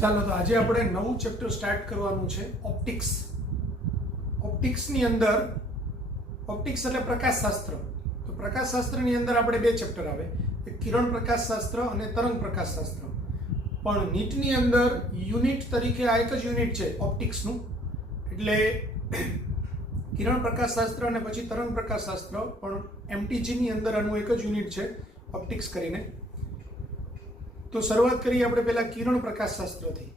ચાલો તો આજે આપણે નવું ચેપ્ટર સ્ટાર્ટ કરવાનું છે ઓપ્ટિક્સ. ઓપ્ટિક્સની અંદર ઓપ્ટિક્સ એટલે પ્રકાશશાસ્ત્ર. તો પ્રકાશશાસ્ત્રની અંદર આપણે બે ચેપ્ટર આવે, એક કિરણ પ્રકાશશાસ્ત્ર અને તરંગ પ્રકાશશાસ્ત્ર. પણ નીટની અંદર યુનિટ તરીકે આ એક જ યુનિટ છે ઓપ્ટિક્સનું, એટલે કિરણ પ્રકાશશાસ્ત્ર અને પછી તરંગ પ્રકાશશાસ્ત્ર, પણ એમટીજીની અંદર આનું એક જ યુનિટ છે ઓપ્ટિક્સ કરીને. તો શરૂઆત કરીએ આપણે પહેલા કિરણ પ્રકાશશાસ્ત્રથી.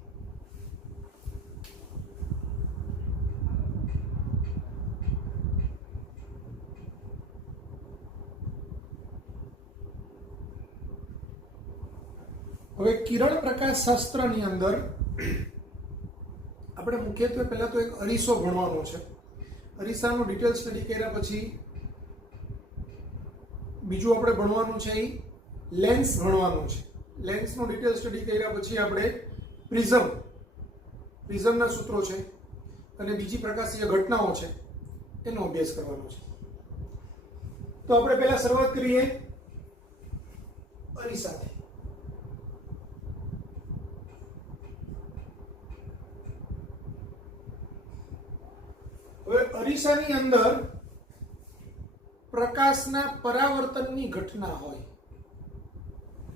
હવે કિરણ પ્રકાશશાસ્ત્રની અંદર આપણે મુખ્યત્વે પહેલા તો એક અરીસો ભણવાનો છે. અરીસાનું ડિટેલ સ્ટડી કર્યા પછી બીજું આપણે ભણવાનું છે એ લેન્સ ભણવાનું છે. લેન્સનું ડિટેલ સ્ટડી કર્યા પછી આપણે પ્રિઝમના સૂત્રો છે અને બીજી પ્રકાશીય ઘટનાઓ છે એનો અભ્યાસ કરવાનો છે. તો આપણે પહેલા શરૂઆત કરીએ અરીસાથી. હવે અરીસાની અંદર પ્રકાશના પરાવર્તનની ઘટના હોય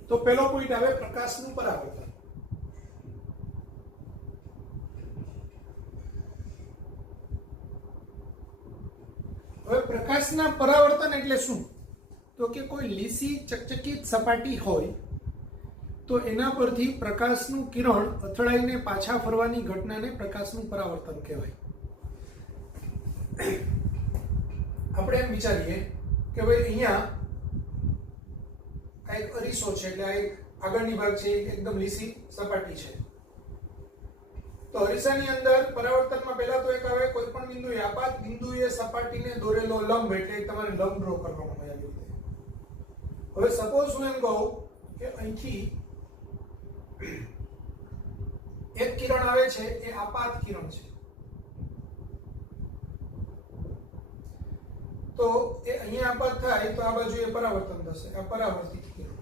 તો પહેલો પોઈન્ટ આવે પ્રકાશનું પરાવર્તન. હવે પ્રકાશના પરાવર્તન એટલે શું? તો કે કોઈ લીસી ચકચકિત સપાટી હોય તો એના પરથી પ્રકાશનું કિરણ અથડાઈને પાછા ફરવાની ઘટનાને પ્રકાશનું પરાવર્તન કહેવાય. આપણે એમ વિચારીએ કે ભાઈ અહીંયા આ એક અરીસો છે, એટલે આ એક આગળની ભાગ છે, એકદમ લીસી સપાટી છે. તો અરીસાની અંદર પરાવર્તનમાં પહેલા તો એક આવે કોઈ પણ બિંદુએ આપાત બિંદુએ સપાટીને દોરેલો લંબ, એટલે તમારે લંબ ડ્રો કરવાનો હોય આવી રીતે. હવે સપોઝ હું એમ કહું કે અહીંથી એક કિરણ આવે છે, એ આપાત કિરણ છે, તો એ અહીંયા આપાત થાય તો આ બાજુ એ પરાવર્તન થશે, આ પરાવર્તિત કિરણ.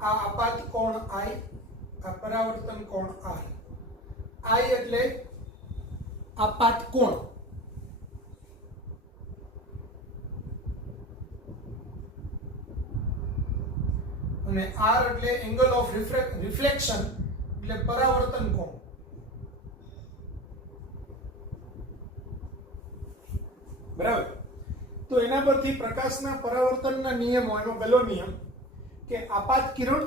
આ આપાત કોણ I, આ પરાવર્તન કોણ I. I એટલે આપાત કોણ, અને R એટલે એંગલ ઓફ રિફ્લેક્શન એટલે પરાવર્તન કોણ. બરાબર. તો એના પરથી પ્રકાશના પરાવર્તનના નિયમો, એનો પહેલો નિયમ કે આપાત કિરણ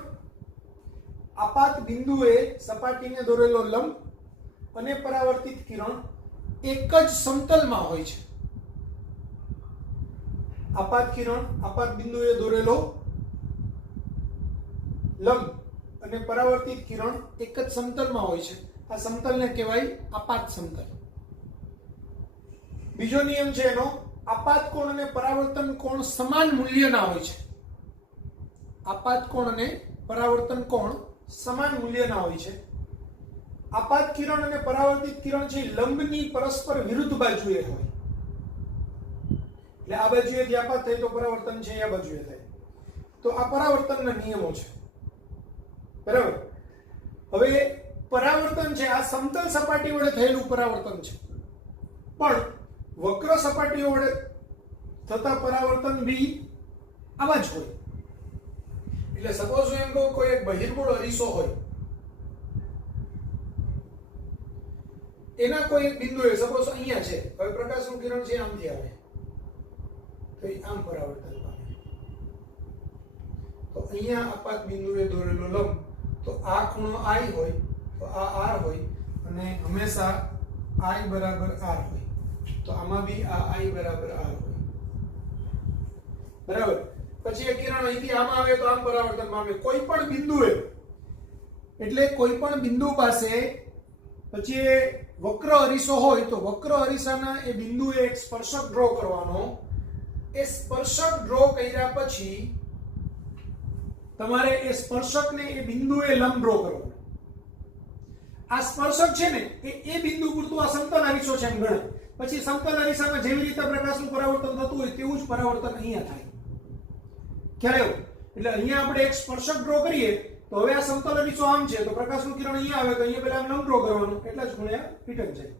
આપાત બિંદુએ સપાટીને દોરેલો લંબ અને પરાવર્તિત કિરણ એક જ સમતલમાં હોય છે. આપાત કિરણ આપાત બિંદુએ દોરેલો લંબ અને પરાવર્તિત કિરણ એક જ સમતલમાં હોય છે. આ સમતલને કહેવાય આપાત સમતલ. બીજો નિયમ છે એનો, આપાત કોણ અને પરાવર્તન કોણ સમાન મૂલ્યના હોય છે. આપાત કોણ અને પરાવર્તન કોણ સમાન મૂલ્યના હોય છે. આપાત કિરણ અને પરાવર્તિત કિરણ છે લંબની પરસ્પર વિરુદ્ધ બાજુએ હોય, એટલે આ બાજુએ જે આપાત થાય તો પરાવર્તન છે આ બાજુએ થાય. તો આ પરાવર્તનના નિયમો છે. બરાબર. હવે પરાવર્તન છે આ સમતલ સપાટી વડે થયેલું પરાવર્તન છે, પણ વક્ર સપાટીઓ વડે થતા પરાવર્તન બી આવા જ હોય. એટલે સપોઝ એમ કહું કોઈ એક બહિર્ગોળ અરીસો હોય, એના કોઈ એક બિંદુએ સપોઝ અહીંયા છે, હવે પ્રકાશનું કિરણ છે આમથી આવે તો એ આમ પરાવર્તન પામે. તો અહીંયા આપાત બિંદુએ દોરેલો લંબ, તો આ ખૂણો I હોય તો આ R હોય, અને હંમેશા I બરાબર R હોય. તો આમાં બી આ I બરાબર R હોય. બરાબર. પછી એક કિરણ અહીંથી આમાં આવે તો આમ પરાવર્તન પામે. કોઈ પણ બિંદુએ, એટલે કોઈ પણ બિંદુ પાસે પછી વક્ર અરીસો હોય તો વક્ર અરીસાના એ બિંદુએ એક સ્પર્શક ડ્રો કરવાનો. એ સ્પર્શક ડ્રો કર્યા પછી તમારે એ સ્પર્શકને એ બિંદુએ લંબ ડ્રો કરવાનો. આ સ્પર્શક છે ને એ બિંદુ પૂરતું આ સમતલ અરીસો છે એમ ગણાય. પછી સમતલ અરીસામાં જેવી રીતે પ્રકાશનું પરાવર્તન થતું હોય તેવું જ પરાવર્તન અહીંયા થાય. ખ્યાલ આવ્યો? એટલે અહીંયા આપણે એક સ્પર્શક ડ્રો કરીએ તો હવે આ સમતલ અરીસો આમ છે તો પ્રકાશનું કિરણ અહીંયા આવે તો અહીંયા પહેલા આમ લંબ ડ્રો કરવાનો, એટલા જ ખૂણે પીટક જાય.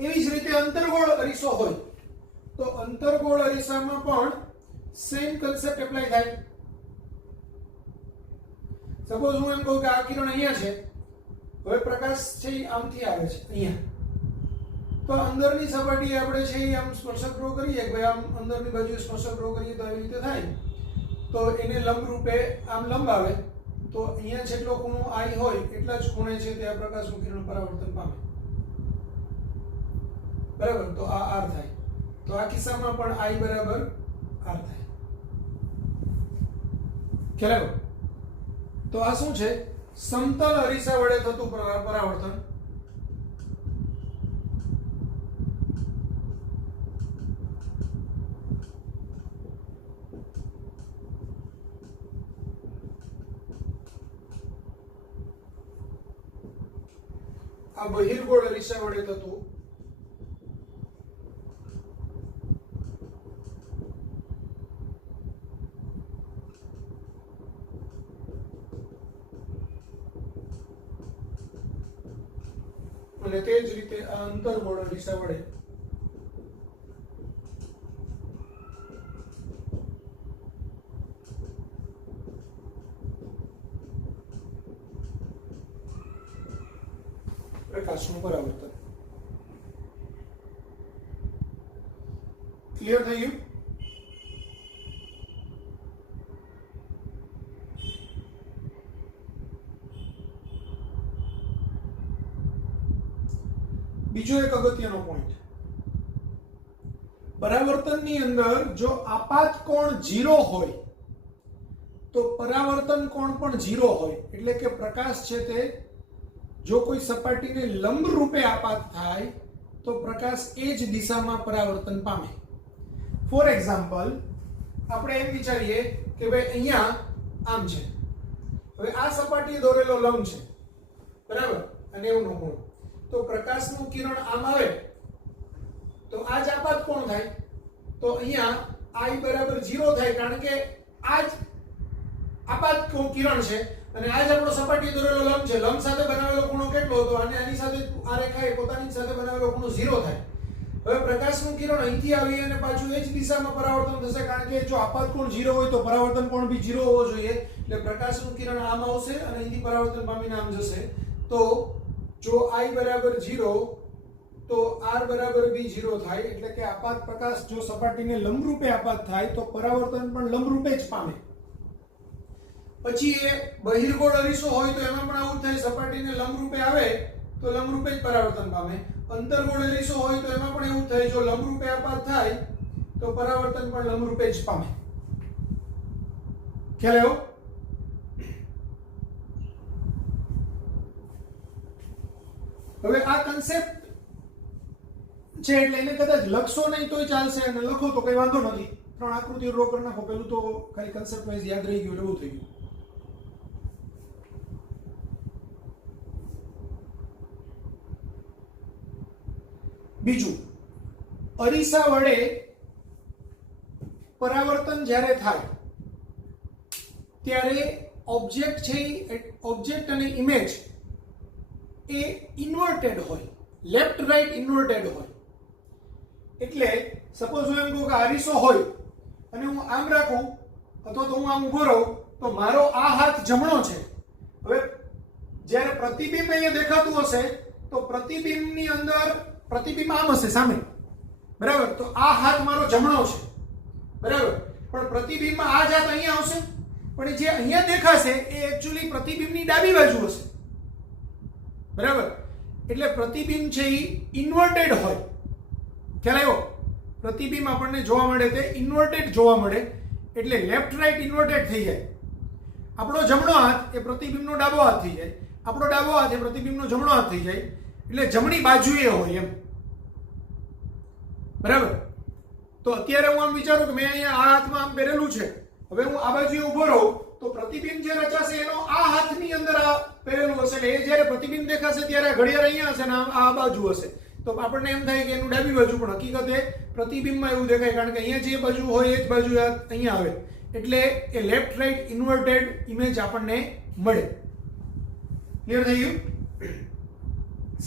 એવી જ રીતે અંતર્ગોળ અરીસો હોય તો અંતર્ગોળ અરીસામાં પણ સેમ કન્સેપ્ટ એપ્લાય થાય. સપોઝ હું એમ કહું કે આ કિરણ અહીંયા છે, હવે પ્રકાશ છે એ આમથી આવે છે અહીંયા, તો અંદરની સપાટીએ આપણે છે એ આમ સ્પર્શક ડ્રો કરીએ કે ભાઈ આમ અંદરની બાજુએ સ્પર્શક ડ્રો કરીએ તો આવી રીતે થાય. તો એને લંબ રૂપે આમ લંબ આવે તો અહીંયા જેટલો ખૂણો I હોય એટલા જ ખૂણે છે તે આ પ્રકાશનું કિરણ પરાવર્તન પામે. બરાબર? તો આ R થાય. તો આ કિસ્સામાં પણ I બરાબર R થાય. ખ્યાલ આવ્યો? તો આ શું છે? સમતલ અરીસા વડે થતું પરાવર્તન. આ બહિર્ગોળ અરીસા વડે થતું અને તે જ રીતે આ અંતર્ગોળ અરીસા વડે પ્રકાશનું પરાવર્તન. ક્લિયર થઈ ગયું? બીજો એક અગત્યનો પોઈન્ટ, પરાવર્તનની અંદર જો આપાત કોણ 0 હોય તો પરાવર્તન કોણ પણ 0 હોય. એટલે કે પ્રકાશ છે તે જો કોઈ સપાટીને લંબ રૂપે આપાત થાય તો પ્રકાશ એ જ દિશામાં પરાવર્તન પામે. ફોર એક્ઝામ્પલ, આપણે એમ વિચારીએ કે ભાઈ અહીંયા આમ છે, હવે આ સપાટીએ દોરેલો લંબ છે, બરાબર, અને એનો ખૂણો, તો પ્રકાશનું કિરણ આમ આવે તો આ જ આપાત કોણ થાય. તો અહીંયા I બરાબર 0 થાય, કારણ કે આ જ આપાત કિરણ છે અને આ જ આપણો સપાટીએ દોરેલો લંબ છે. લંબ સાથે બનાવેલો ખૂણો કેટલો હતો અને આની સાથે આ રેખાએ પોતાની સાથે બનાવેલો ખૂણો 0 થાય. હવે પ્રકાશનું કિરણ અહીંથી આવી અને પાછું એ જ દિશામાં પરાવર્તન થશે, કારણ કે જો આપાત કોણ 0 હોય તો પરાવર્તન કોણ બી 0 હોવો જોઈએ. એટલે પ્રકાશનું કિરણ આમ આવશે અને અહીંથી પરાવર્તન પામીને આમ જશે. તો જો I બરાબર 0 તો R બરાબર બી 0 થાય. એટલે કે આપાત પ્રકાશ જો સપાટીને લંબ રૂપે આપાત થાય તો પરાવર્તન પણ લંબ રૂપે જ પામે. પછી એ બહિર્ગોળ અરીસો હોય તો એમાં પણ આવું થાય, સપાટીને લંબ રૂપે આવે તો લંબ રૂપે જ પરાવર્તન પામે. અંતર્ગોળ અરીસો હોય તો એમાં પણ એવું થાય, જો લંબ રૂપે આપાત થાય તો પરાવર્તન પણ લંબ રૂપે જ પામે. ખ્યાલ આવ્યો? હવે આ કન્સેપ્ટ છે એટલે એને કદાચ લખશો નહીં તોય ચાલશે અને લખો તો કઈ વાંધો નથી. 3 આકૃતિઓ ડ્રો કરી નાખો, પેલું તો ખાલી કન્સેપ્ટ વાઇઝ યાદ રહી ગયું એટલે બહુ થઈ ગયું. બીજું, અરીસા વડે પરાવર્તન જ્યારે થાય ત્યારે ઓબ્જેક્ટ છે, ઓબ્જેક્ટ અને ઇમેજ એ ઇન્વર્ટેડ હોય, લેફ્ટ રાઈટ ઇન્વર્ટેડ હોય. એટલે સપોઝ હું એમ કહું કે અરીસો હોય અને હું આમ રાખું અથવા તો હું આમ ઊભો રહું તો મારો આ હાથ જમણો છે. હવે જ્યારે પ્રતિબિંબ અહીંયા દેખાતું હશે તો પ્રતિબિંબની અંદર પ્રતિબિંબ આમ હશે સામે, બરાબર, તો આ હાથ મારો જમણો છે, બરાબર, પણ પ્રતિબિંબમાં આ જ હાથ અહીંયા આવશે, પણ જે અહીંયા દેખાશે એ એકચ્યુઅલી પ્રતિબિંબની ડાબી બાજુ હશે, બરાબર. એટલે પ્રતિબિંબ છે એ ઇન્વર્ટેડ હોય. ખ્યાલ આવ્યો? પ્રતિબિંબ આપણને જોવા મળે તે ઇન્વર્ટેડ જોવા મળે, એટલે લેફ્ટ રાઈટ ઇન્વર્ટેડ થઈ જાય. આપણો જમણો હાથ એ પ્રતિબિંબનો ડાબો હાથ થઈ જાય, આપણો ડાબો હાથ એ પ્રતિબિંબનો જમણો હાથ થઈ જાય. એટલે જમણી બાજુએ હોય એમ, બરાબર. તો અત્યારે હું આમ વિચારું કે મેં અહીંયા આ હાથમાં આમ પહેરેલું છે, હવે હું આ બાજુએ ઊભો રહું તો પ્રતિબિંબ જે રચાશે એનો આ હાથની અંદર આ પહેરેલું હશે, એટલે એ જ્યારે પ્રતિબિંબ દેખાશે ત્યારે ઘડિયાળ અહીંયા હશે ને આ બાજુ હશે, તો આપણને એમ થાય કે એનું ડાબી બાજુ, પણ હકીકતે પ્રતિબિંબમાં એવું દેખાય કારણ કે અહીંયા જે બાજુ હોય એ જ બાજુ અહીંયા આવે, એટલે એ લેફ્ટ રાઈટ ઇન્વર્ટેડ ઇમેજ આપણને મળે. ક્લિયર થઈ ગયું?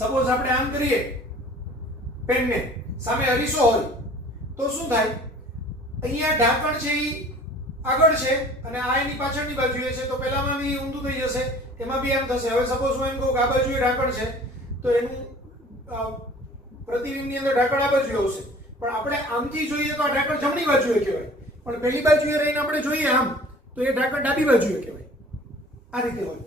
સપોઝ આપણે આમ કરીએ પેનને, સામે અરીસો હોય તો શું થાય, અહીંયા ઢાંકણ છે એ આગળ છે અને આ એની પાછળની બાજુએ છે, તો પહેલામાં બી ઊંધું થઈ જશે, એમાં બી એમ થશે. હવે સપોઝ હું એમ કહું કે આ બાજુએ ઢાંકણ છે તો એનું પ્રતિબિંબની અંદર ઢાંકણ આ બાજુએ આવશે, પણ આપણે આમથી જોઈએ તો આ ઢાંકણ જમણી બાજુએ કહેવાય, પણ પહેલી બાજુએ રહીને આપણે જોઈએ આમ તો એ ઢાંકણ ડાબી બાજુએ કહેવાય. આ રીતે હોય.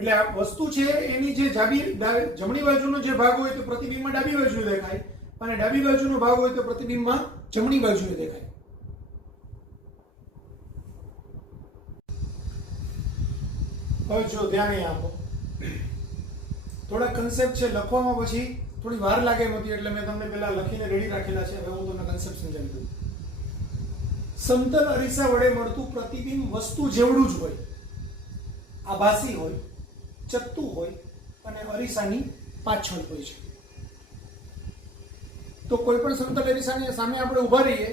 એટલે આ વસ્તુ છે એની જે જમણી બાજુનો જે ભાગ હોય તો પ્રતિબિંબમાં ડાબી બાજુએ દેખાય, અને ડાબી બાજુનો ભાગ હોય તો પ્રતિબિંબમાં જમણી બાજુએ દેખાય. હવે જો ધ્યાન આપો, થોડા કન્સેપ્ટ છે લખવામાં પછી થોડી વાર લાગે એમ હતી, એટલે મેં તમને પહેલા લખીને રેડી રાખેલા છે. હવે હું તમને કન્સેપ્ટ સમજાવી દઉં. સમતલ અરીસા વડે મળતું પ્રતિબિંબ વસ્તુ જેવડું જ હોય, આભાસી હોય, ચત્તુ હોય અને અરીસાની પાછળ હોય છે. તો કોઈ પણ સમતલ અરીસાની સામે આપણે ઊભા રહીએ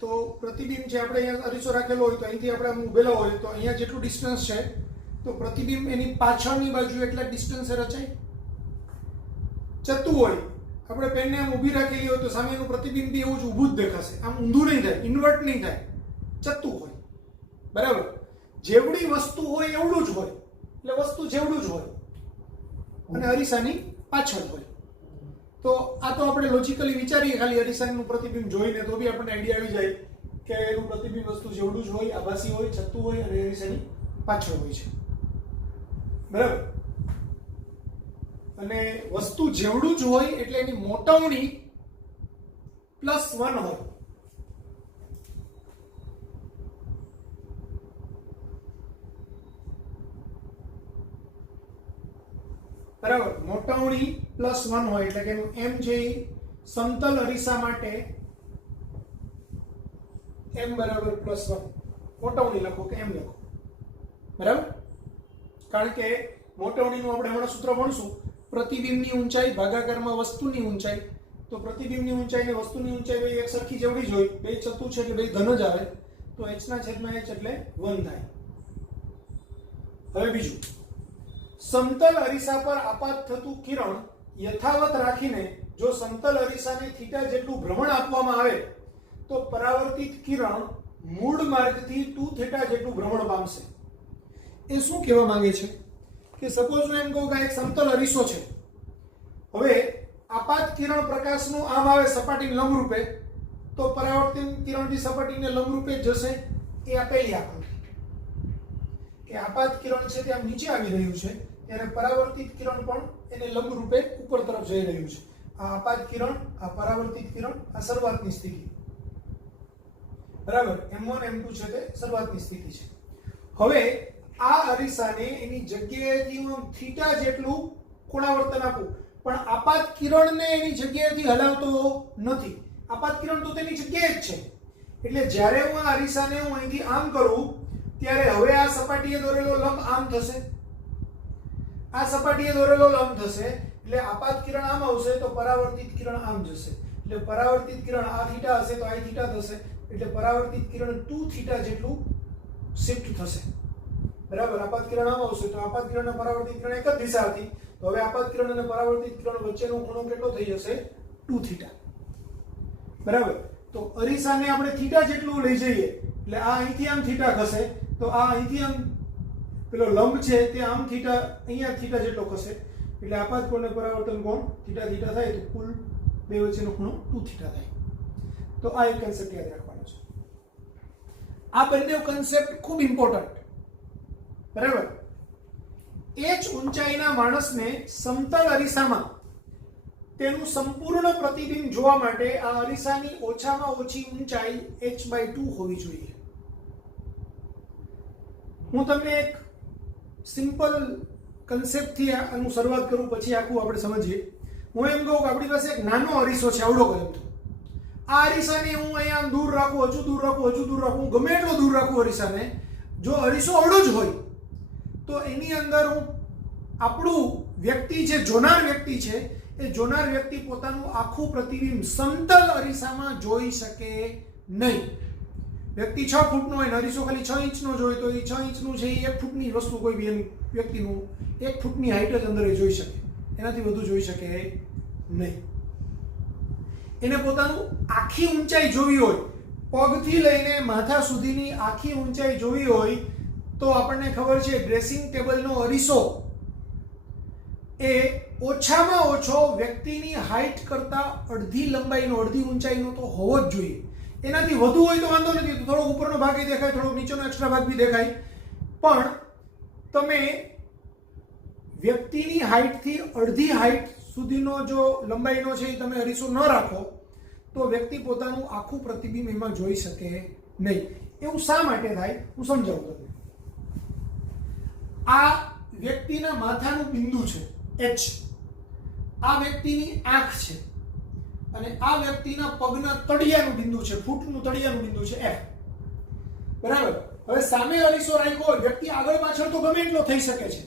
તો પ્રતિબિંબ છે, આપણે અહીંયા અરીસો રાખેલો હોય તો અહીંથી આપણે ઊભેલા હોય તો અહીંયા જેટલું ડિસ્ટન્સ છે તો પ્રતિબિંબ એની પાછળની બાજુ એટલા ડિસ્ટન્સે રચાય. ચત્તુ હોય, આપણે પેનને આમ ઊભી રાખેલી હોય તો સામેનું પ્રતિબિંબ બી એવું જ ઊભું જ દેખાશે, આમ ઊંધું નહીં થાય, ઇન્વર્ટ નહીં થાય. ચત્તુ હોય, બરાબર. જેવડી વસ્તુ હોય એવડું જ હોય, એટલે વસ્તુ જેવડું જ હોય અને અરીસાની પાછળ હોય. તો આ તો આપણે લોજિકલી વિચારીએ ખાલી અરીસાનું પ્રતિબિંબ જોઈને તો બી આપણને આઈડિયા આવી જાય કે એનું પ્રતિબિંબ વસ્તુ જેવડું જ હોય, આભાસી હોય, ચત્તુ હોય અને અરીસાની પાછળ હોય છે, બરાબર. અને વસ્તુ જેવડું જ હોય એટલે એની મોટવણી +1 હોય. બરાબર, મોટવણી +1 હોય એટલે કે એમ જે સમતલ અરીસા માટે m બરાબર +1, મોટવણી લખો કે m લખો, બરાબર. કારણ કે મોટવણીનું આપણે હમણાં સૂત્ર ભણશું, પ્રતિબિંબની ઊંચાઈ ભાગાકારમાં વસ્તુની ઊંચાઈ, તો પ્રતિબિંબની ઊંચાઈ અને વસ્તુની ઊંચાઈ બે એક સરખી જેવડી જ હોય, બે ચત્તુ છે એટલે બે ઘન જ આવે, તો h ના છેદમાં h એટલે 1 થાય. હવે બીજું, સમતલ અરીસા પર આપાત થતું કિરણ યથાવત રાખીને જો સમતલ અરીસાને θ જેટલું ભ્રમણ આપવામાં આવે તો પરાવર્તિત કિરણ મૂળ માર્ગથી 2θ જેટલું ભ્રમણ પામશે. એ શું કહેવા માંગે છે કે સપોઝ હું એમ કહું કે એક સમતલ અરીસો છે, હવે આપાત કિરણ પ્રકાશનું આમ આવે સપાટીને લંબરૂપે, તો પરાવર્તિત કિરણ બી સપાટીને લંબરૂપે જ જશે. એ આપેલી આકૃતિ કે આપાત કિરણ છે તે આમ નીચે આવી રહ્યું છે ત્યારે પરાવર્તિત કિરણ પણ એને લંબરૂપે ઉપર તરફ જઈ રહ્યું છે. આ આપાત કિરણ, આ પરાવર્તિત કિરણ, આ શરૂઆતની સ્થિતિ, બરાબર. m1 m2 છે તે શરૂઆતની સ્થિતિ છે. હવે આ અરીસાને એની જગ્યાએથી હું θ જેટલું કોણાવર્તન આપું, પણ આપાત કિરણને એની જગ્યાએથી હલાવતો નથી. આપાત કિરણ તો તેની જગ્યાએ જ છે, એટલે જ્યારે હું આ અરીસાને હું અહીંથી આમ કરું ત્યારે હવે આ સપાટીએ દોરેલો લંબ આમ થશે, આ સપાટીએ દોરેલો લંબ થશે, એટલે આપાત કિરણ આમ આવશે તો પરાવર્તિત કિરણ આમ જશે, એટલે પરાવર્તિત કિરણ આ θ હશે તો આ θ થશે, એટલે પરાવર્તિત કિરણ 2θ જેટલું શિફ્ટ થશે, બરાબર. આપાત કિરણ આમ આવશે તો આપાત કિરણ અને પરાવર્તિત કિરણ એક જ દિશા હતી, તો હવે આપાત કિરણ અને પરાવર્તિત કિરણ વચ્ચેનો ખૂણો કેટલો થઈ જશે? 2θ, બરાબર. તો અરીસાને આપણે θ જેટલું લઈ જઈએ એટલે આ અહીંથી આમ θ ખસે, તો આ અહીંથી આમ પેલો લંબ છે તે આમ θ અહીંયા θ જેટલો ખસે, એટલે આપાત કોણ અને પરાવર્તન કોણ θ થાય તો કુલ બે વચ્ચેનો ખૂણો 2θ થાય. તો આ એક કન્સેપ્ટ યાદ રાખવાનો છે. આ બંને કન્સેપ્ટ ખૂબ ઇમ્પોર્ટન્ટ, બરાબર. h ઊંચાઈના માણસને સમતલ અરીસામાં તેનું સંપૂર્ણ પ્રતિબિંબ જોવા માટે આ અરીસાની ઓછામાં ઓછી ઊંચાઈ h/2 હોવી જોઈએ. હું તમને એક સિમ્પલ કન્સેપ્ટથી આનું શરૂઆત કરું, પછી આખું આપણે સમજીએ. હું એમ કહું કે આપણી પાસે એક નાનો અરીસો છે, આવડો ગયો. આ અરીસાને હું અહીંયા આમ દૂર રાખું, હજુ દૂર રાખું, હજુ દૂર રાખું, ગમે એટલો દૂર રાખું અરીસાને, જો અરીસો અવળો જ હોય તો એની અંદર હું આપણું વ્યક્તિ જે જોનાર વ્યક્તિ છે એ જોનાર વ્યક્તિ પોતાનું આખું પ્રતિબિંબ સમતલ અરીસામાં જોઈ શકે નહીં. વ્યક્તિ 6 ફૂટનો હોય ને અરીસો ખાલી 6 ઇંચનો જ હોય તો એ 6 ઇંચનું છે એ 1 ફૂટની વસ્તુ કોઈ બી વ્યક્તિનું 1 ફૂટની હાઈટ જ અંદર એ જોઈ શકે, એનાથી વધુ જોઈ શકે નહીં. એને પોતાનું આખી ઊંચાઈ જોવી હોય, પગથી લઈને માથા સુધીની આખી ઊંચાઈ જોવી હોય તો આપણને ખબર છે ડ્રેસિંગ ટેબલનો અરીસો એ ઓછામાં ઓછો વ્યક્તિની હાઈટ કરતાં અડધી લંબાઈનો, અડધી ઊંચાઈનો તો હોવો જ જોઈએ. એનાથી વધુ હોય તો વાંધો નથી, થોડો ઉપરનો ભાગ દેખાય, થોડો નીચેનો એક્સ્ટ્રા ભાગ બી દેખાય, પણ તમે વ્યક્તિની હાઈટથી અડધી હાઈટ સુધીનો જો લંબાઈનો છે એ તમે અરીસો ન રાખો તો વ્યક્તિ પોતાનું આખું પ્રતિબિંબ એમાં જોઈ શકે નહીં. એવું શા માટે થાય હું સમજાવું તમને. આ વ્યક્તિના માથાનું બિંદુ છે H, આ વ્યક્તિની આંખ છે, અને આ વ્યક્તિના પગના તળિયાનું બિંદુ છે, ફૂટનું તળિયાનું બિંદુ છે F. બરાબર. હવે સામે અરીસો રાખ્યો હોય, વ્યક્તિ આગળ પાછળ તો ગમે એટલો થઈ શકે છે,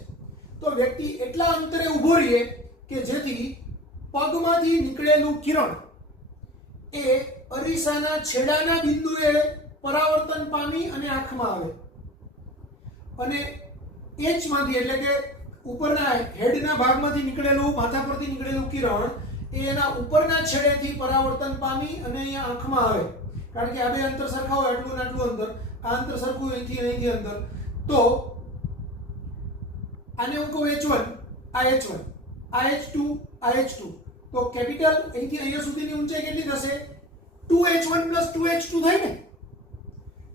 તો વ્યક્તિ એટલા અંતરે ઊભો રહે કે જેથી પગમાંથી નીકળેલું કિરણ એ અરીસાના છેડાના બિંદુએ પરાવર્તન પામી અને આંખમાં આવે, અને H માંથી એટલે કે ઉપરના હેડના ભાગમાંથી નીકળેલું, માથા પરથી નીકળેલું કિરણ એ એના ઉપરના છેડેથી પરાવર્તન પામી અને અહીંયા આંખમાં આવે. કારણ કે આ બે અંતર સરખા હોય, આટલું ને આટલું અંતર, આ અંતર સરખું અહીંથી અહીંથી અંતર, તો આને હું કહું H1, આ H1, આ H2, આ H2, તો કેપિટલ અહીંથી અહીંયા સુધીની ઊંચાઈ કેટલી થશે? 2H1 + 2H2 થાય ને.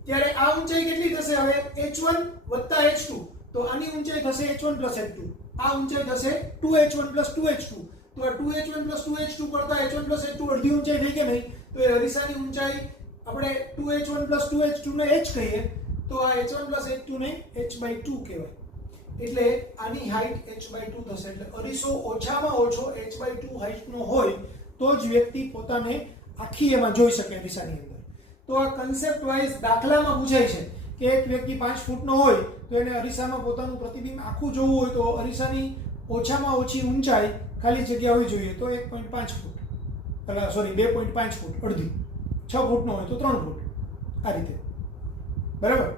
ત્યારે આ ઊંચાઈ કેટલી થશે? હવે H1 + H2, તો આની ઊંચાઈ થશે H1 + H2, આ ઊંચાઈ થશે 2H1 + 2H2. તો આ 2H1 + 2H2 કરતા H1 + H2 અડધી ઊંચાઈ થઈ કે નહીં? તો એ અરીસાની ઊંચાઈ આપણે 2H1 + 2H2 ને H કહીએ, તો આ H1 + H2 ને H/2 કહેવાય. એટલે આની હાઈટ H/2 થશે. એટલે અરીસો ઓછામાં ઓછો H/2 હાઈટનો હોય તો જ વ્યક્તિ પોતાને આખી એમાં જોઈ શકે અરીસાની અંદર. તો આ કન્સેપ્ટ વાઇઝ દાખલામાં પૂછાય છે કે એક વ્યક્તિ 5 ફૂટનો હોય તો એને અરીસામાં પોતાનું પ્રતિબિંબ આખું જોવું હોય તો અરીસાની ઓછામાં ઓછી ઊંચાઈ ખાલી જગ્યા હોવી જોઈએ તો 1.5 ફૂટ, સોરી 2.5 ફૂટ, અડધી. 6 ફૂટનો હોય તો 3 ફૂટ, આ રીતે. બરાબર.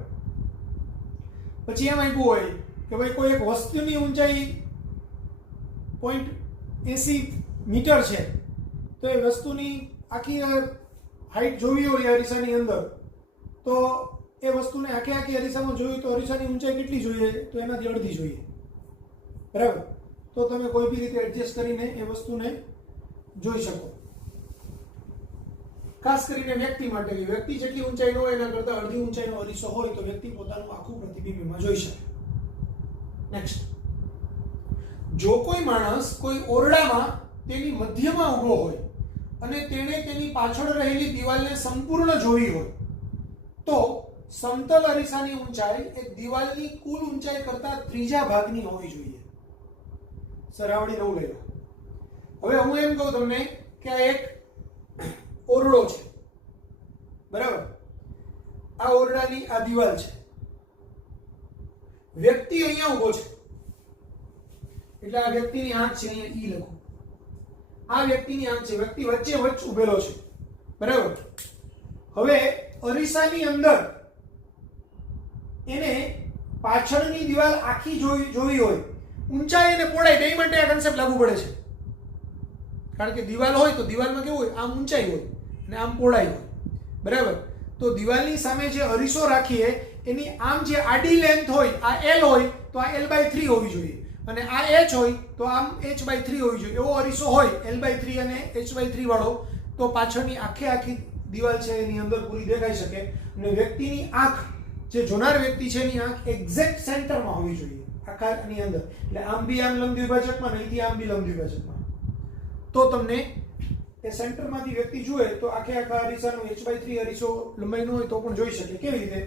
પછી એમ આપ્યું હોય કે ભાઈ કોઈ એક વસ્તુની ઊંચાઈ 0.80 મીટર છે, તો એ વસ્તુની આખી હાઈટ જોવી હોય અરીસાની અંદર, તો એ વસ્તુને આખી અરીસામાં જોયું તો અરીસાની ઊંચાઈ કેટલી જોઈએ? તો એનાથી અડધી જોઈએ. બરાબર. તો તમે કોઈ બી રીતે એડજસ્ટ કરીને એ વસ્તુને જોઈ શકો. ખાસ કરીને વ્યક્તિ માટે, વ્યક્તિ જેટલી ઊંચાઈનો હોય એના કરતાં અડધી ઊંચાઈનો અરીસો હોય તો વ્યક્તિ પોતાનું આખું પ્રતિબિંબ એમાં જોઈ શકે. નેક્સ્ટ, જો કોઈ માણસ કોઈ ઓરડામાં તેની મધ્યમાં ઊભો હોય અને તેણે તેની પાછળ રહેલી દિવાલને સંપૂર્ણ જોવી હોય તો સમતલ અરીસાની ઊંચાઈ એ દિવાલની કુલ ઊંચાઈ કરતાં ત્રીજા ભાગની હોવી જોઈએ. સરાવડી 9 લઈ લો. હવે હું એમ કહું તમને કે આ એક ઓરડો છે, બરાબર. આ ઓરડાની આ દિવાલ છે, વ્યક્તિ અહીંયા ઊભો છે, એટલે આ વ્યક્તિની આંખ છે, અહીંયા ઈ લખો. આ વ્યક્તિની આંખ છે, વ્યક્તિ વચ્ચે ઊભેલો છે, બરાબર. હવે અરીસાની અંદર એને પાછળની દિવાલ આખી જોવી હોય, ઊંચાઈ અને પહોળાઈ બે માટે આ કન્સેપ્ટ લાગુ પડે છે. કારણ કે દિવાલ હોય તો દિવાલમાં કેવું હોય? આમ ઊંચાઈ હોય અને આમ પહોળાઈ હોય, બરાબર. તો દિવાલની સામે જે અરીસો રાખીએ એની આમ જે આડી લેન્થ હોય આ L હોય તો આ L/3 હોવી જોઈએ, અને આ H હોય તો આમ H/3 હોવી જોઈએ. એવો અરીસો હોય L/3 અને H/3 વાળો, તો પાછળની આખી દિવાલ છે એની અંદર પૂરી દેખાઈ શકે. અને વ્યક્તિની આંખ, જે જોનાર વ્યક્તિ છે એની આંખ એક્ઝેક્ટ સેન્ટરમાં હોવી જોઈએ આખાની અંદર. એટલે આમ બી આમ લંબ દ્વિભાજકમાં, અહીંથી આમ બી લંબ દ્વિભાજકમાં. તો તમને એ સેન્ટરમાંથી વ્યક્તિ જુએ તો આખા અરીસાનો H/3 અરીસો લંબાઈનો હોય તો પણ જોઈ શકે. કેવી રીતે?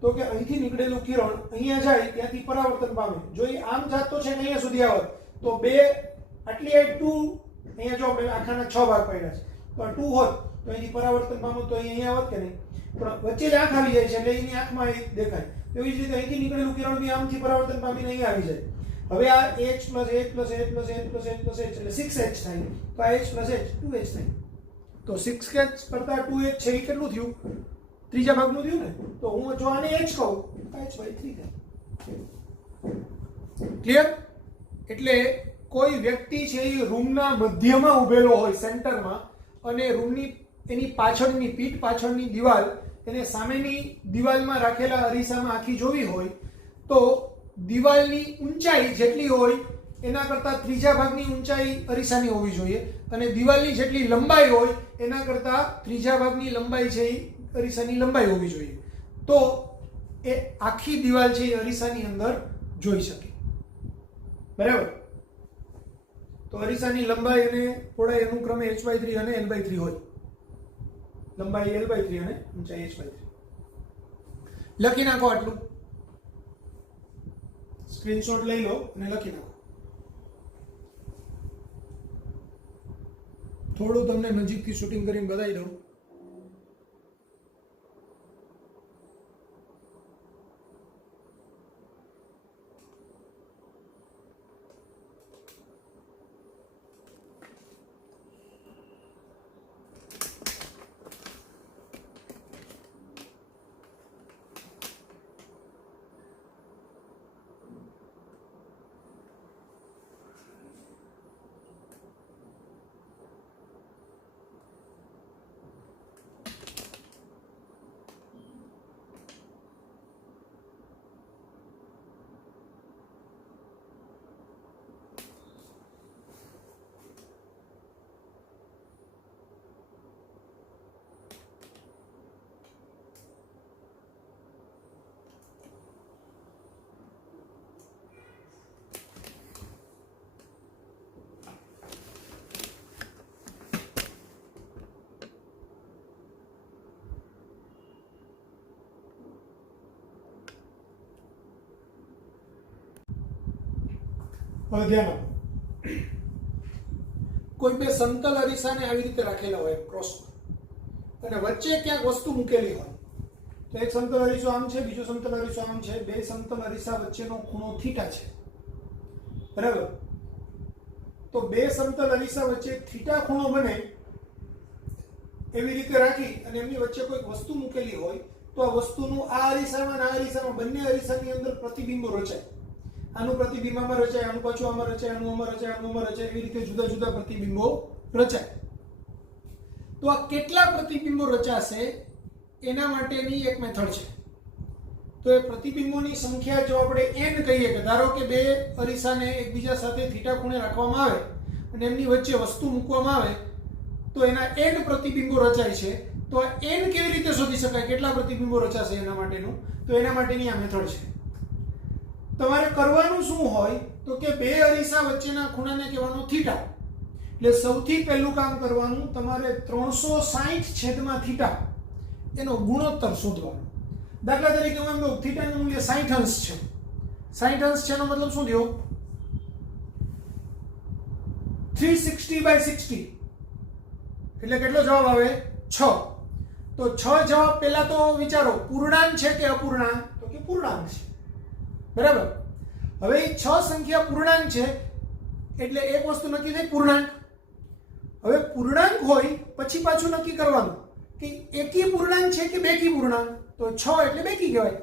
તો કે અહીંથી નીકળેલું કિરણ અહીંયા જાય ત્યાંથી પરાવર્તન પામે. જો એ આમ જાતો છે ને અહીંયા સુધી આવત તો બે આટલી હાઈટ 2, અહીંયા જો આપણે આખાના 6 ભાગ પાડ્યા છે તો આ 2 હોત તો અહીંથી પરાવર્તન પામો તો અહીંયા આવત કે નહીં, પણ વચ્ચે જ આંખ આવી જાય છે એટલે એની આંખમાં એ દેખાય. એવી જ રીતે અહીંથી નીકળેલું કિરણ બી આમથી પરાવર્તન પામીને અહીંયા આવી જાય. હવે આ h + h + h + h + h + h એટલે 6h થાય. તો આ h + h 2h થાય. તો 6h કરતા 2h છે એ કેટલું થયું? ત્રીજા ભાગનું થયું ને. તો હું જો આને h કહું h/3 થાય. ક્લિયર? એટલે કોઈ વ્યક્તિ છે એ રૂમના મધ્યમાં ઊભેલો હોય, સેન્ટરમાં, અને રૂમની એની પાછળની પીઠ પાછળની દિવાલ એને સામેની દિવાલમાં રાખેલા અરીસામાં આખી જોવી હોય તો દિવાલની ઊંચાઈ જેટલી હોય એના કરતાં ત્રીજા ભાગની ઊંચાઈ અરીસાની હોવી જોઈએ, અને દિવાલની જેટલી લંબાઈ હોય એના કરતાં ત્રીજા ભાગની લંબાઈ છે એ અરીસાની લંબાઈ હોવી જોઈએ. તો એ આખી દિવાલ છે એ અરીસાની અંદર જોઈ શકે. બરાબર? તો અરીસાની લંબાઈ અને પહોળાઈ અનુક્રમે h/3 અને l/3 હોય. લંબાઈ l/3 અને ઊંચાઈ h/3. લખી નાખો આટલું. સ્ક્રીનશોટ લઈ લો અને લખી નાખો. થોડું તમને નજીકથી શૂટિંગ કરીને બતાવી દઉં. હવે ધ્યાન આપો. કોઈ બે સમતલ અરીસાને આવી રીતે રાખેલા હોય ક્રોસમાં, અને વચ્ચે ક્યાંક વસ્તુ મૂકેલી હોય. તો એક સમતલ અરીસો આમ છે, બીજો સમતલ અરીસો આમ છે. બે સમતલ અરીસા વચ્ચેનો ખૂણો થીટા છે. બરાબર? તો બે સમતલ અરીસા વચ્ચે થીટા ખૂણો બને એવી રીતે રાખી અને એમની વચ્ચે કોઈક વસ્તુ મૂકેલી હોય તો આ વસ્તુનું આ અરીસામાં અને આ અરીસામાં બંને અરીસાની અંદર પ્રતિબિંબો રચાય. આનું પ્રતિબિંબ આમાં રચાય, આનું પાછું આમાં રચાય, આનું આમાં રચાય, આનું આમાં રચાય, એવી રીતે જુદા જુદા પ્રતિબિંબો રચાય. તો આ કેટલા પ્રતિબિંબો રચાશે એના માટેની એક મેથડ છે. તો એ પ્રતિબિંબોની સંખ્યા જો આપણે n કહીએ, કે ધારો કે બે અરીસાને એકબીજા સાથે થીટા ખૂણે રાખવામાં આવે અને એમની વચ્ચે વસ્તુ મૂકવામાં આવે તો એના n પ્રતિબિંબો રચાય છે. તો આ n કેવી રીતે શોધી શકાય, કેટલા પ્રતિબિંબો રચાશે એના માટેનું? તો એના માટેની આ મેથડ છે. તમારે કરવાનું શું હોય તો કે બે અરીસા વચ્ચેના ખૂણાને કહેવાનો થીટા. એટલે સૌથી પહેલું કામ કરવાનું, તમારે 360/θ એનો ગુણોત્તર શોધવાનો. દાખલા તરીકે હું એમ કહું થીટાનું મૂલ્ય 60 અંશ છે. 60 અંશ છે એનો મતલબ શું થયો? 360/60 એટલે કેટલો જવાબ આવે? 6. તો 6 જવાબ પહેલા તો વિચારો, પૂર્ણાંક છે કે અપૂર્ણાંક? તો કે પૂર્ણાંક છે. બરાબર? હવે 6 સંખ્યા પૂર્ણાંક છે એટલે એક વસ્તુ નક્કી થઈ, પૂર્ણાંક. હવે પૂર્ણાંક હોય પછી પાછું નક્કી કરવાનું કે એકી પૂર્ણાંક છે કે બેકી પૂર્ણાંક. તો 6 એટલે બેકી કહેવાય.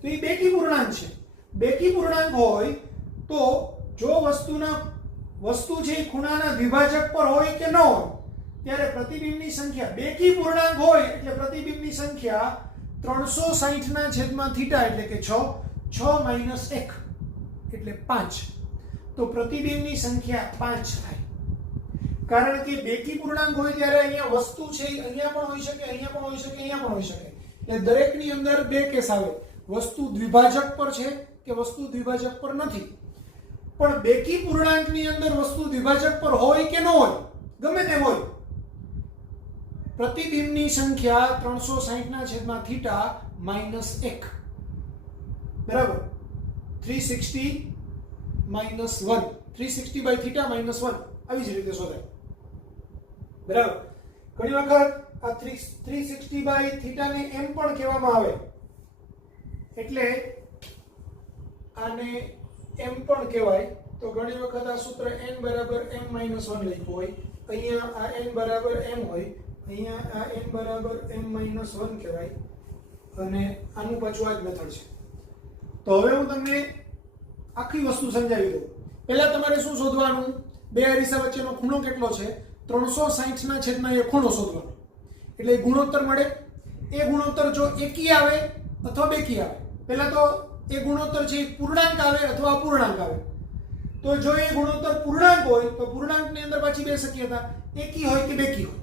તો એ બેકી પૂર્ણાંક છે. બેકી પૂર્ણાંક હોય તો જો વસ્તુ છે એ ખૂણાના દ્વિભાજક પર હોય કે ન હોય ત્યારે પ્રતિબિંબની સંખ્યા, બેકી પૂર્ણાંક હોય એટલે પ્રતિબિંબની સંખ્યા 360/θ એટલે કે 6 - 1 એટલે 5. તો પ્રતિબિંબની સંખ્યા 5 થાય. કારણ કે બેકી પૂર્ણાંક હોય ત્યારે અહીંયા વસ્તુ છે અહીંયા પણ હોઈ શકે, અહીંયા પણ હોઈ શકે, અહીંયા પણ હોઈ શકે. એટલે દરેકની અંદર બે કેસ આવે, વસ્તુ દ્વિભાજક પર છે કે વસ્તુ દ્વિભાજક પર નથી. પણ બેકી પૂર્ણાંકની અંદર વસ્તુ દ્વિભાજક પર હોય કે ન હોય, ગમે તેમ હોય, પ્રતિબિંબની સંખ્યા 360/θ - 1. બરાબર 360 માઇનસ 1 360 બાય થીટા માઇનસ 1 આવી જ રીતે શોધાય બરાબર ઘણી વખત આ 360 બાય થીટા ને એમ પણ કહેવામાં આવે એટલે આને એમ પણ કહેવાય તો ઘણી વખત આ સૂત્ર n બરાબર m માઇનસ 1 લખ્યું હોય અહીંયા આ n બરાબર m હોય અહીંયા આ n બરાબર m માઇનસ 1 કહેવાય અને આનું પાછું આ જ મેથડ છે તો હવે હું તમને આખી વસ્તુ સમજાવી દઉં પહેલા તમારે શું શોધવાનું બે અરીસા વચ્ચેનો ખૂણો કેટલો છે 360 ના છેદમાં એ ખૂણો શોધવાનો એટલે એ ગુણોત્તર મળે એ ગુણોત્તર જો એકી આવે અથવા બેકી આવે પહેલા તો એ ગુણોત્તર છે પૂર્ણાંક આવે અથવા અપૂર્ણાંક આવે તો જો એ ગુણોત્તર પૂર્ણાંક હોય તો પૂર્ણાંકની અંદર પાછી બે શક્યતા એકી હોય કે બેકી હોય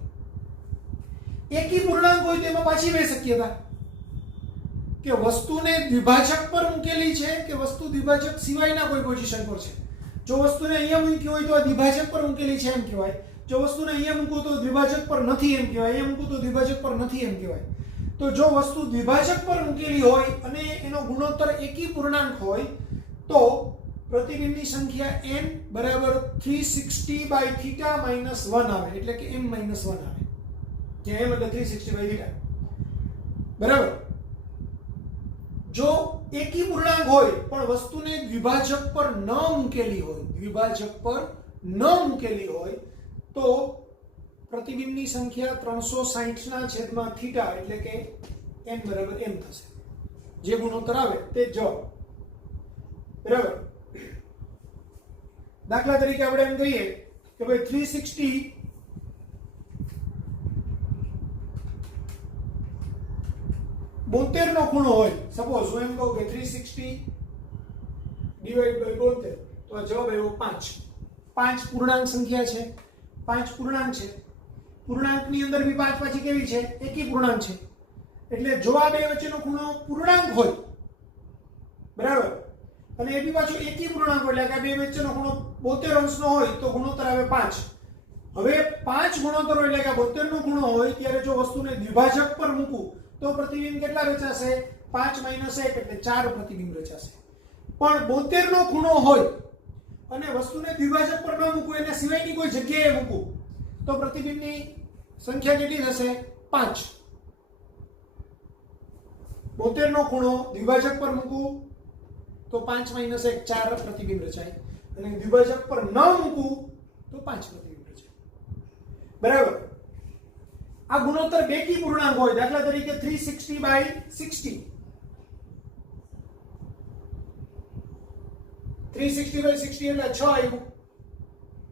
એકી પૂર્ણાંક હોય તો એમાં પાછી બે શક્યતા કે વસ્તુને દ્વિભાજક પર મૂકેલી છે કે વસ્તુ દ્વિભાજક સિવાયના કોઈ પોઝિશન પર છે જો વસ્તુને અહીંયા મૂકી હોય તો દ્વિભાજક પર મૂકેલી છે એમ કહેવાય જો વસ્તુને અહીંયા મૂકો તો દ્વિભાજક પર નથી એમ કહેવાય અહીંયા મૂકો તો દ્વિભાજક પર નથી એમ કહેવાય તો જો વસ્તુ દ્વિભાજક પર મૂકેલી હોય અને એનો ગુણોત્તર એકી પૂર્ણાંક હોય તો પ્રતિબિંબની સંખ્યા n બરાબર 360 બાય થીટા માઇનસ 1 આવે એટલે કે m માઇનસ 1 આવે કે m એટલે 360 બાય થીટા બરાબર જો એકી પૂર્ણાંક હોય પણ વસ્તુને દ્વિભાજક પર ન મૂકેલી હોય દ્વિભાજક પર ન મૂકેલી હોય તો પ્રતિબિંબની સંખ્યા 360 ના છેદમાં થીટા એટલે કે n બરાબર m થશે જે ગુણોત્તર આવે તે જવાબ બરાબર દાખલા તરીકે આપણે એમ કહીએ કે ભાઈ 360 72 નો ખૂણો હોય સપોઝ હું એમ કહું કે 360 ડિવાઇડ બાય 72 તો આ જવાબ આવ્યો 5 5 પૂર્ણાંક સંખ્યા છે 5 પૂર્ણાંક છે પૂર્ણાંકની અંદર બી 5 પાછી કેવી છે એકી પૂર્ણાંક છે એટલે જો આ બે વચ્ચેનો ખૂણો પૂર્ણાંક હોય બરાબર અને એ બી પાછું એકી પૂર્ણાંક એટલે કે બે વચ્ચેનો ખૂણો 72 અંશનો હોય તો ગુણોત્તર આવે 5 હવે 5 ગુણોત્તર એટલે કે 72 નો ખૂણો હોય ત્યારે જો વસ્તુને દ્વિભાજક પર મૂકું તો પ્રતિબિંબ કેટલા રચાશે 5 - 1 એટલે 4 પ્રતિબિંબ રચાશે પણ 72 નો ખૂણો હોય અને વસ્તુને દ્વિભાજક પર ન મૂકું એને સિવાયની કોઈ જગ્યાએ મૂકું તો પ્રતિબિંબની સંખ્યા કેટલી થશે 5 72 નો ખૂણો દ્વિભાજક પર મૂકું તો 5 - 1 4 પ્રતિબિંબ રચાય અને દ્વિભાજક પર ન મૂકું તો 5 પ્રતિબિંબ રચાય બરાબર આ ગુણોત્તર બેકી પૂર્ણાંક હોય દાખલા તરીકે 360 બાય 60 360 બાય 60 એટલે 6 આવ્યું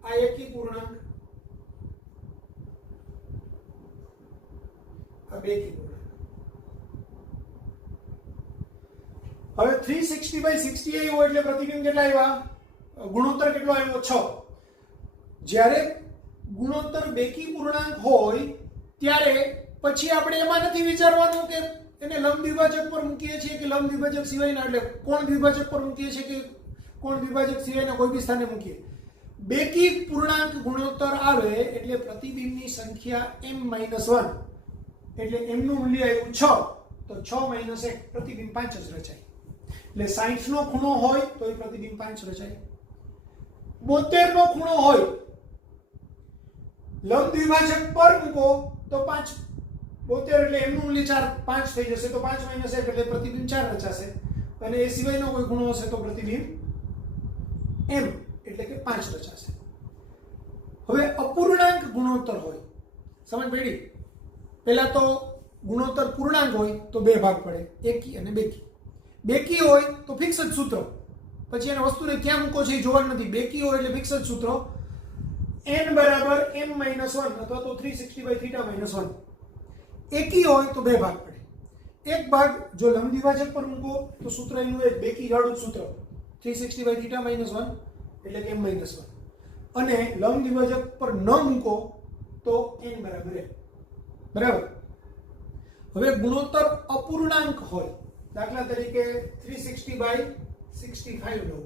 આ એકી પૂર્ણાંક આ બેકી પૂર્ણાંક હવે 360 બાય 60 આવ્યું એટલે પ્રતિબિંબ કેટલા આવ્યા ગુણોત્તર કેટલો આવ્યો 6 જ્યારે ગુણોત્તર બેકી પૂર્ણાંક હોય ત્યારે પછી આપણે એમાં નથી વિચારવાનું કે એને લંબ દ્વિભાજક પર મૂકીએ છીએ કે લંબ દ્વિભાજક સિવાયના એટલે કોણ દ્વિભાજક પર મૂકીએ છીએ કે કોણ દ્વિભાજક સિવાયના કોઈ બી સ્થાને મૂકીએ બેકી પૂર્ણાંક ગુણોત્તર આવે એટલે પ્રતિબિંબની સંખ્યા m - 1 એટલે m નું મૂલ્ય આવ્યું 6 તો 6 - 1 પ્રતિબિંબ 5 જ રચાય એટલે 60 નો ખૂણો હોય તો એ પ્રતિબિંબ 5 રચાય 72 નો ખૂણો હોય લંબ દ્વિભાજક પર મૂકો તો 5 72 એટલે m નું મૂલ્ય 4 5 થઈ જશે તો 5 - 1 એટલે પ્રતિબિંબ 4 રચાશે અને એ સિવાયનો કોઈ ખૂણો હશે તો પ્રતિબિંબ m એટલે કે 5 રચાશે હવે અપૂર્ણાંક ગુણોત્તર હોય સમજ પડી પહેલા તો ગુણોત્તર પૂર્ણાંક હોય તો બે ભાગ પડે એકી અને બેકી બેકી હોય તો ફિક્સ જ સૂત્ર પછી એને વસ્તુને ક્યાં મૂકો છે એ જોવાનું નથી બેકી હોય એટલે ફિક્સ જ સૂત્ર n બરાબર m - 1 અથવા તો 360 બાય થીટા -1 એકી હોય તો બે ભાગ પડે એક ભાગ જો લંબ દ્વિભાજક પર મૂકો તો સૂત્ર એનું એક બેકી જાડું સૂત્ર 360 બાય થીટા -1 એટલે કે m - 1 અને લંબ દ્વિભાજક પર ન મૂકો તો n બરાબર m બરાબર હવે ગુણોત્તર અપૂર્ણાંક હોય દાખલા તરીકે 360 બાય 65 લો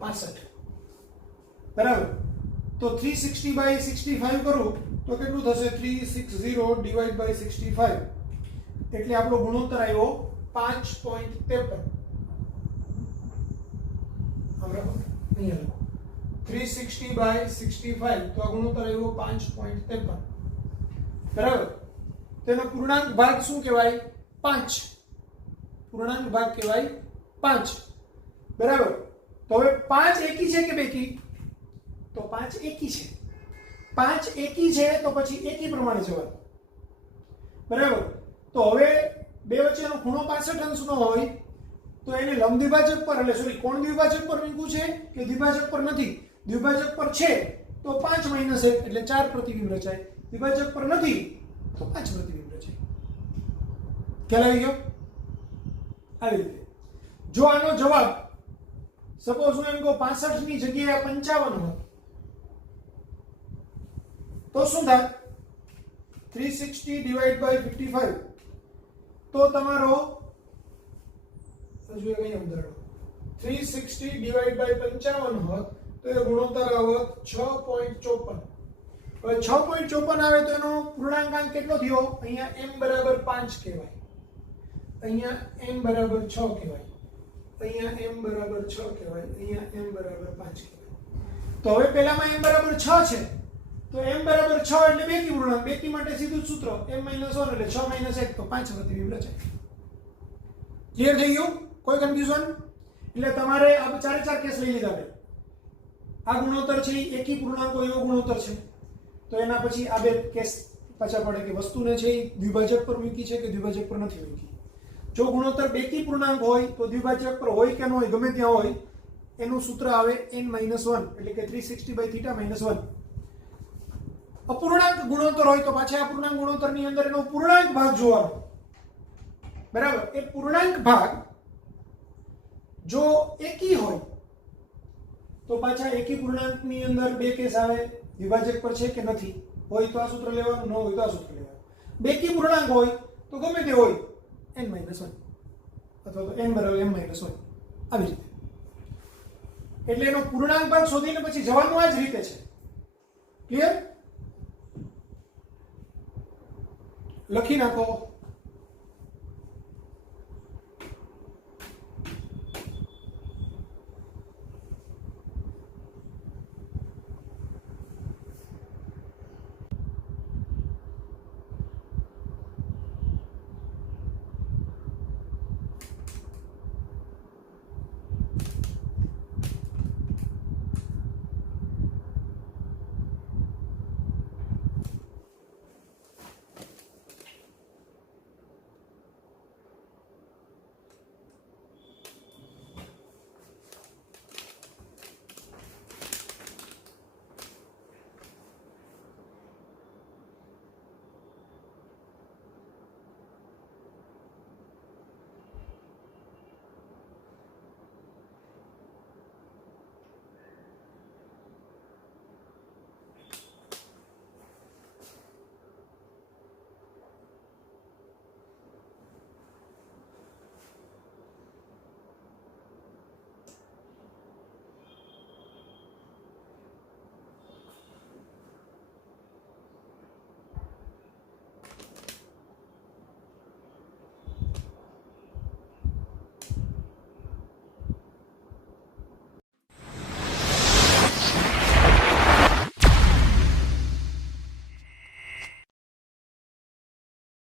65 બરાબર તો 360 બાય 65 કરું તો કેટલું થશે 360 ડિવાઇડ બાય 65 એટલે આપણો ગુણોત્તર આવ્યો 5.53 બરાબર અહીંયા લખો 360 બાય 65 તો આ ગુણોત્તર આવ્યો 5.53 બરાબર તેનો પૂર્ણાંક ભાગ શું કહેવાય 5 પૂર્ણાંક ભાગ કહેવાય 5 બરાબર તો હવે 5 એકી છે કે બેકી તો 5 એકી છે 5 એકી છે તો પછી એકી પ્રમાણે જવાનું બરાબર તો હવે બે વચ્ચેનો ખૂણો 65 અંશનો હોય તો એને લંબ દ્વિભાજક પર એટલે સોરી કોણ દ્વિભાજક પર મૂકવું છે કે દ્વિભાજક પર નથી દ્વિભાજક પર છે તો 5 - 1 એટલે 4 પ્રતિબિંબ રચાય દ્વિભાજક પર નથી તો 5 પ્રતિબિંબ રચાય ખ્યાલ આવી ગયો આવી રીતે જો આનો જવાબ સપોઝ હું એમ કહું 65 ની જગ્યાએ 55 હોત તો શું થાય 360 ડિવાઇડ બાય 55 તો તમારો હજુ કઈ ઉદાહરણ 360 ડિવાઇડ બાય 55 હોત તો એ ગુણોત્તર આવત 6.54 હવે 6.54 આવે તો એનો પૂર્ણાંકાંક કેટલો થયો અહીંયા m બરાબર 5 કહેવાય અહીંયા m બરાબર 6 કહેવાય અહીંયા m બરાબર 6 કહેવાય અહીંયા m બરાબર 5 કહેવાય તો હવે પહેલામાં m બરાબર 6 છે તો m બરાબર 6 એટલે બેકી પૂર્ણાંક બેકી માટે સીધું જ સૂત્ર m - 1 એટલે 6 - 1 તો 5 પ્રતિબિંબ રચાય ક્લિયર થઈ ગયું કોઈ કન્ફ્યુઝન એટલે તમારે આ ચારે કેસ લઈ લીધા બે આ ગુણોત્તર છે એકી પૂર્ણાંકો એવો ગુણોત્તર છે તો એના પછી આ બે કેસ પાછા પડે કે વસ્તુને છે દ્વિભાજક પર મૂકી છે કે દ્વિભાજક પર નથી મૂકી જો ગુણોત્તર બેકી પૂર્ણાંક હોય તો દ્વિભાજક પર હોય કે ન હોય ગમે ત્યાં હોય એનું સૂત્ર આવે n - 1 એટલે કે 360 બાય θ - 1 અપૂર્ણાંક ગુણોત્તર હોય તો પાછા અપૂર્ણાંક ગુણોત્તરની અંદર એનો પૂર્ણાંક ભાગ જોવાનો બરાબર એ પૂર્ણાંક ભાગ જો એકી હોય તો પાછા એકી પૂર્ણાંકની અંદર બે કેસ આવે વિભાજક પર છે કે નથી હોય તો આ સૂત્ર લેવાનું ન હોય તો આ સૂત્ર લેવાનું બેકી પૂર્ણાંક હોય તો ગમે તે હોય n - 1 અથવા તો n બરાબર m - 1 આવી રીતે એટલે એનો પૂર્ણાંક ભાગ શોધીને પછી જવાનું આ જ રીતે છે ક્લિયર લખી નાખો